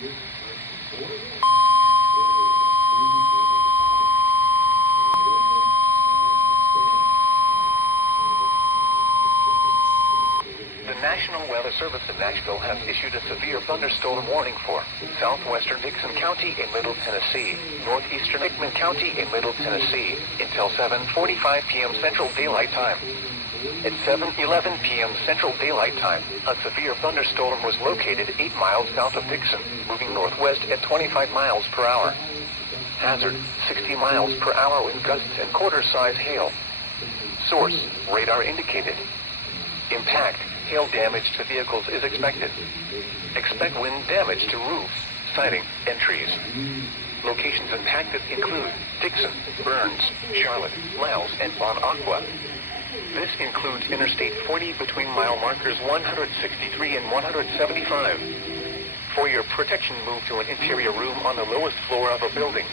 The National Weather Service in Nashville has issued a severe thunderstorm warning for southwestern Dixon County in Middle Tennessee, northeastern Hickman County in Middle Tennessee, until 7:45 p.m. Central Daylight Time. At 7:11 p.m. Central Daylight Time, a severe thunderstorm was located 8 miles south of Dixon, moving northwest at 25 miles per hour. Hazard, 60 miles per hour with gusts and quarter-size hail. Source, radar indicated. Impact, hail damage to vehicles is expected. Expect wind damage to roofs, siding, and trees. Locations impacted include Dixon, Burns, Charlotte, Niles, and Bon Aqua. This includes Interstate 40 between mile markers 163 and 175. For your protection, move to an interior room on the lowest floor of a building.